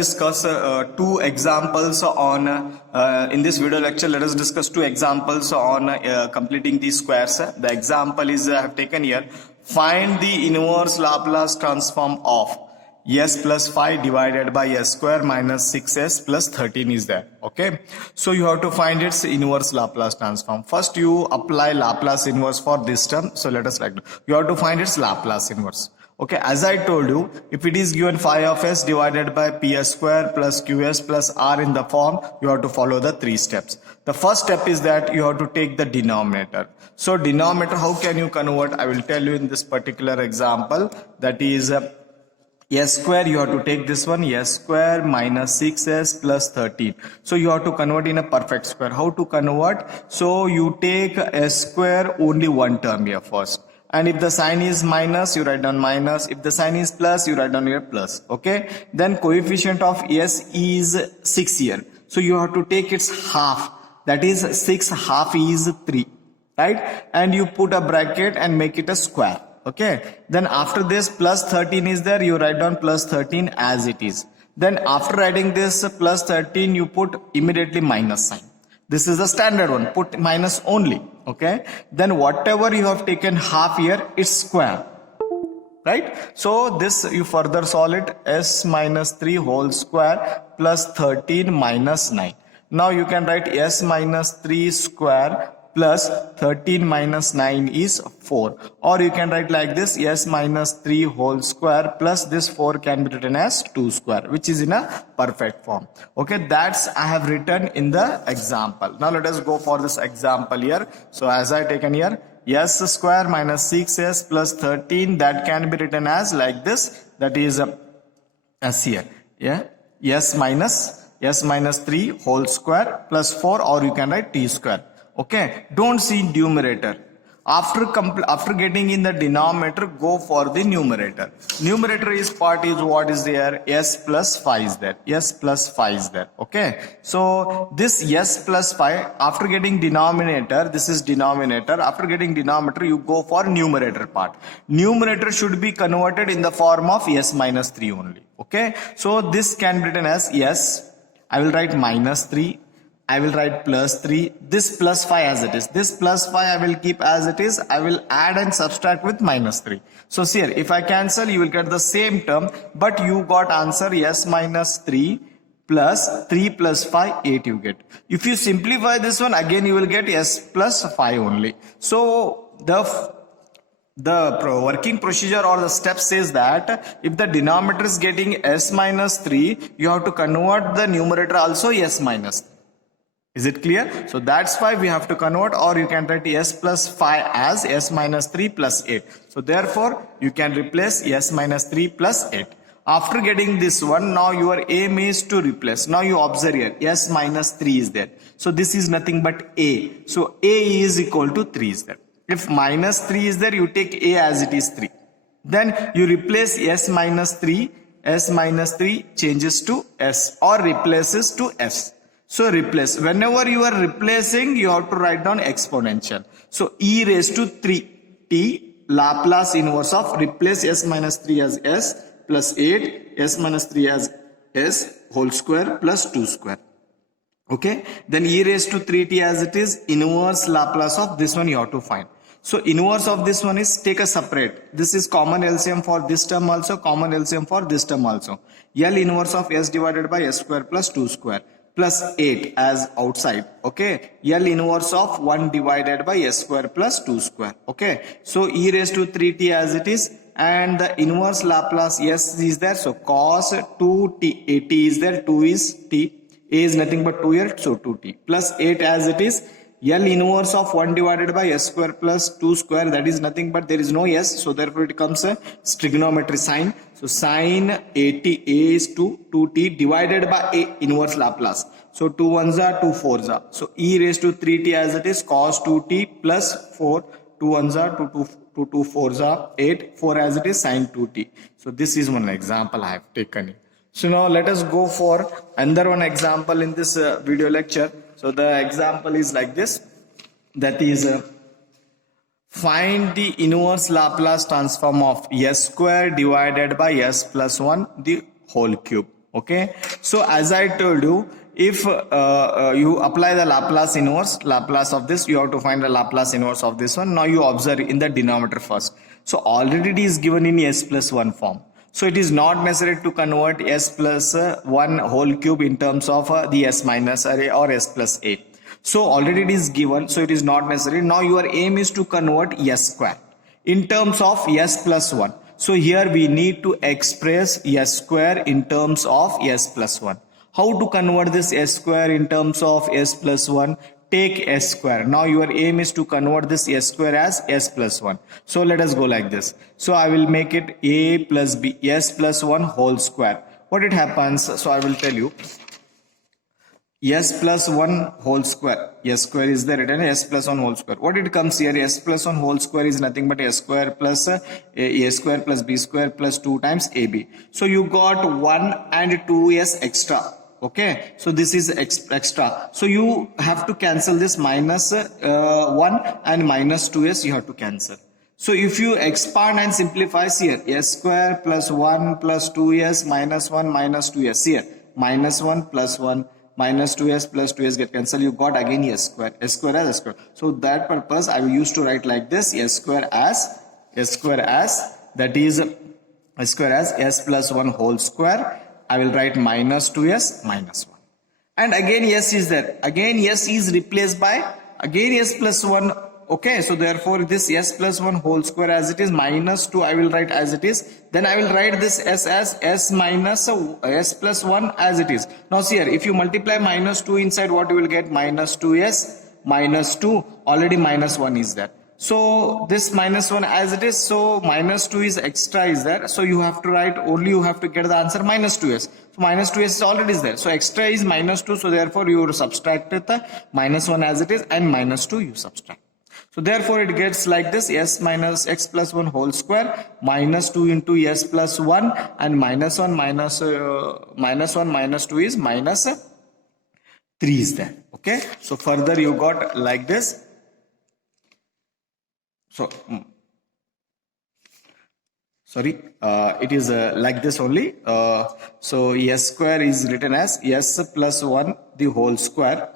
discuss two examples on in this video lecture. Let us discuss two examples on completing these squares. The example is I have taken here. Find the inverse Laplace transform of s plus 5 divided by s square minus 6s plus 13 is there. Okay, so you have to find its inverse Laplace transform. First you apply Laplace inverse for this term. So let us write. You have to find its Laplace inverse. Okay, as I told you, if it is given phi of s divided by ps square plus qs plus r in the form, you have to follow the three steps. The first step is that you have to take the denominator. So denominator, how can you convert? I will tell you in this particular example. That is s square, you have to take this one, s square minus 6s plus 13. So you have to convert in a perfect square. How to convert? So you take s square only one term here first. And if the sign is minus, you write down minus. If the sign is plus, you write down here plus. Okay. Then coefficient of s is 6 here. So you have to take its half. That is 6 half is 3. Right. And you put a bracket and make it a square. Okay. Then after this plus 13 is there. You write down plus 13 as it is. Then after writing this plus 13, you put immediately minus sign. This is the standard one. Put minus only. Okay. Then whatever you have taken half here, it's square. Right. So this you further solve it. S minus 3 whole square plus 13 minus 9. Now you can write s minus 3 square plus 13 minus 9 is 4. Or you can write like this, s minus 3 whole square plus this 4 can be written as 2 square, which is in a perfect form. Okay, that's I have written in the example. Now let us go for this example here. So as I taken here, s square minus 6s plus 13, that can be written as like this. That is s here. Yeah, s minus 3 whole square plus 4, or you can write t square. Okay, don't see numerator. After getting in the denominator, go for the numerator. Numerator is part is what is there? S plus 5 is there. S plus 5 is there. Okay, so this s plus 5, after getting denominator, this is denominator. After getting denominator, you go for numerator part. Numerator should be converted in the form of s minus 3 only. Okay, so this can be written as s. I will write minus 3. I will write plus 3, this plus 5 as it is. This plus 5 I will keep as it is. I will add and subtract with minus 3. So see here, if I cancel, you will get the same term, but you got answer s minus 3 plus 3 plus 5, 8 you get. If you simplify this one, again you will get s plus 5 only. So the working procedure or the step says that if the denominator is getting s minus 3, you have to convert the numerator also s minus 3. Is it clear? So that's why we have to convert, or you can write s plus 5 as s minus 3 plus 8. So therefore, you can replace s minus 3 plus 8. After getting this one, now your aim is to replace. Now you observe here, s minus 3 is there. So this is nothing but a. So a is equal to 3 is there. If minus 3 is there, you take a as it is 3. Then you replace s minus 3. S minus 3 changes to s or replaces to s. So replace. Whenever you are replacing, you have to write down exponential. So e raised to 3t Laplace inverse of replace s minus 3 as s plus 8, s minus 3 as s whole square plus 2 square. Okay. Then e raised to 3t as it is, inverse Laplace of this one you have to find. So inverse of this one is take a separate. This is common LCM for this term also, common LCM for this term also. L inverse of s divided by s square plus 2 square. Plus 8 as outside. Okay, L inverse of 1 divided by s square plus 2 square. Okay, so e raised to 3t as it is, and the inverse Laplace s is there. So cos 2t, a t is there, 2 is t, a is nothing but 2 here, so 2t plus 8 as it is. L inverse of 1 divided by s square plus 2 square, that is nothing but there is no s, so therefore it becomes a trigonometry sign. So sin 80 a is to 2t divided by a inverse Laplace. So 2 1s are 2 4s are. So e raised to 3t as it is, cos 2t plus 4, 2 1s are 2 4s are 8, 4 as it is, sin 2t. So this is one example I have taken. So now let us go for another one example in this video lecture. So the example is like this. That is find the inverse Laplace transform of s square divided by s plus 1 the whole cube. Okay, so as I told you, if you apply the Laplace inverse, Laplace of this, you have to find the Laplace inverse of this one. Now you observe in the denominator first. So already it is given in s plus 1 form. So it is not necessary to convert s plus 1 whole cube in terms of the s minus array or s plus a. So already it is given, so it is not necessary. Now your aim is to convert s square in terms of s plus 1. So here we need to express s square in terms of s plus 1. How to convert this s square in terms of s plus 1? Take s square. Now your aim is to convert this s square as s plus 1. So let us go like this. So I will make it a plus b, s plus 1 whole square. What it happens? So I will tell you. S plus 1 whole square. S square is there written s plus 1 whole square. What it comes here? S plus 1 whole square is nothing but s square plus a square plus b square plus 2 times ab. So you got 1 and 2s extra. Okay. So this is extra. So you have to cancel this minus 1 and minus 2s you have to cancel. So if you expand and simplify here, s square plus 1 plus 2s minus 1 minus 2s here, minus 1 plus 1 minus 2s plus 2s get cancelled, you got again s square as s square. So that purpose I used to write like this, s square as that is s square as s plus 1 whole square. I will write minus 2s minus 1. And again s is there. Again s is replaced by again s plus 1. Okay, so therefore this s plus 1 whole square as it is, minus 2 I will write as it is. Then I will write this s as s minus s plus 1 as it is. Now see here, if you multiply minus 2 inside, what you will get? Minus 2s minus 2, already minus 1 is there. So this minus 1 as it is, so minus 2 is extra is there. So you have to write, only you have to get the answer minus 2s. So minus 2s is already is there. So extra is minus 2, so therefore you subtract the minus 1 as it is and minus 2 you subtract. So therefore it gets like this, s minus x plus 1 whole square minus 2 into s plus 1 and minus 1 minus 1 minus 2 is minus 3 is there. Okay. So further you got like this. So sorry, it is like this only. So s square is written as s plus 1 the whole square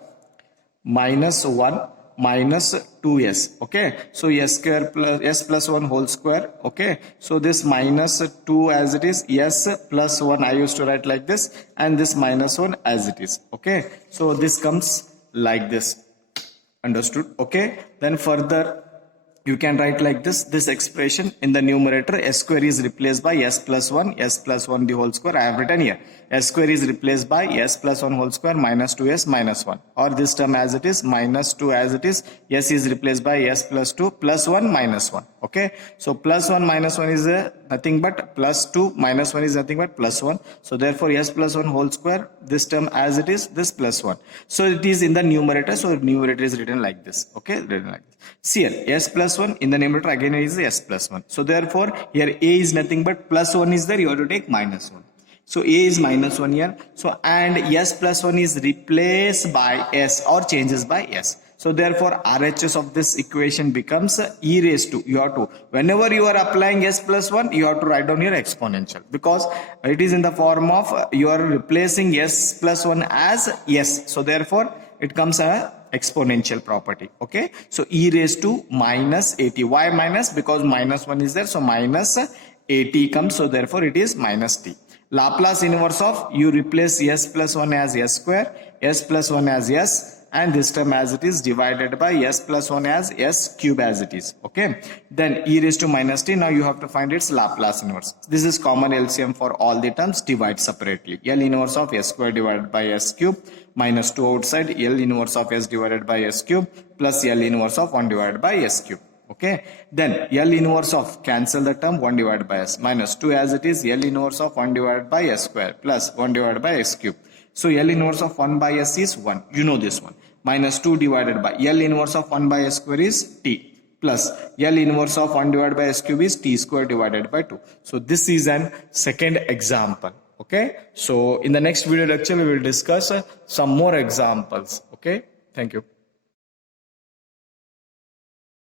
minus 1 minus 2s. Okay, so s square plus s plus 1 whole square. Okay, so this minus 2 as it is, s plus 1 I used to write like this, and this minus 1 as it is. Okay, so this comes like this. Understood? Okay, then further you can write like this expression in the numerator, s square is replaced by s plus 1 the whole square. I have written here s square is replaced by s plus 1 whole square minus 2s minus 1, or this term as it is minus 2 as it is, s is replaced by s plus 2 plus 1 minus 1. Okay, so plus 1 minus 1 is nothing but plus 2 minus 1 is nothing but plus 1. So therefore s plus 1 whole square, this term as it is, this plus 1. So it is in the numerator, so numerator is written like this. Okay, written like this. See here, s plus 1 in the numerator again is s plus 1. So therefore here a is nothing but plus 1 is there, you have to take minus 1. So a is minus 1 here. So and s plus 1 is replaced by s or changes by s. So therefore RHS of this equation becomes e raised to, you have to, whenever you are applying s plus 1, you have to write down your exponential, because it is in the form of you are replacing s plus 1 as s. So therefore it comes a exponential property. Okay, so e raised to minus 80. Why minus? Because minus 1 is there, so minus 80 comes, so therefore it is minus t. Laplace inverse of, you replace s plus 1 as s square, s plus 1 as s, and this term as it is divided by s plus 1 as s cube as it is. Okay, then e raised to minus t, now you have to find its Laplace inverse. This is common LCM for all the terms, divide separately. L inverse of s square divided by s cube minus 2 outside, L inverse of s divided by s cube plus L inverse of 1 divided by s cube. Okay, then L inverse of, cancel the term, 1 divided by s, minus 2 as it is, L inverse of 1 divided by s square plus 1 divided by s cube. So L inverse of 1 by s is 1, you know this one, minus 2 divided by L inverse of 1 by s square is t, plus L inverse of 1 divided by s cube is t square divided by 2. So this is an second example. Okay, so in the next video lecture we will discuss some more examples. Okay, thank you.